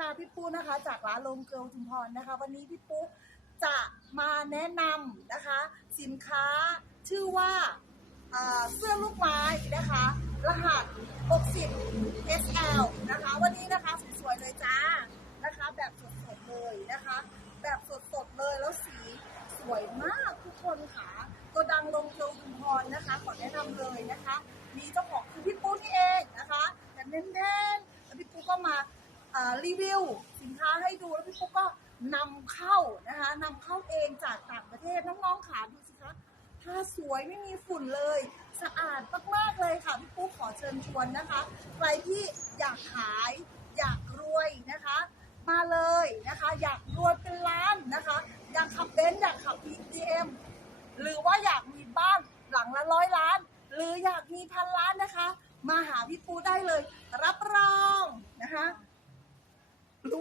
คะพี่ปูนะคะ จากร้านลมเกลียวชุมพรนะคะ วันนี้พี่ปูจะมาแนะนำนะคะ สินค้าชื่อว่าอ่าเสื้อลูกไม้นะคะ รหัส 60 SL นะคะ วันนี้นะคะสวยๆเลยจ้านะคะ แบบสดๆเลยนะคะ แบบสดๆเลยแล้วสีสวยมากทุกคนค่ะโกดังลงเกลือชุมพรนะคะ ขอแนะนำเลยนะคะ มีเจ้าของคือพี่ปูนี่เองนะคะแต่เน้นๆแล้วพี่ปูก็มา อ่า รีวิวสินค้าให้ดูแล้วพี่ปุ๊กก็นำเข้านะคะนำเข้าเองจากต่างประเทศน้องๆขาดูสิคะผ้าสวยไม่มีฝุ่นเลย สะอาดมากๆเลยค่ะพี่ปุ๊กขอเชิญชวนนะคะใครที่อยากขายอยากรวยนะคะ มาเลยนะคะ อยากรวยเป็นล้านนะคะ อยากขับเบนซ์อยากขับ BM หรือว่าอยากมีบ้านหลังละร้อยล้าน หรืออยากมีพันล้านนะคะ มาหาพี่ปูได้เลย รั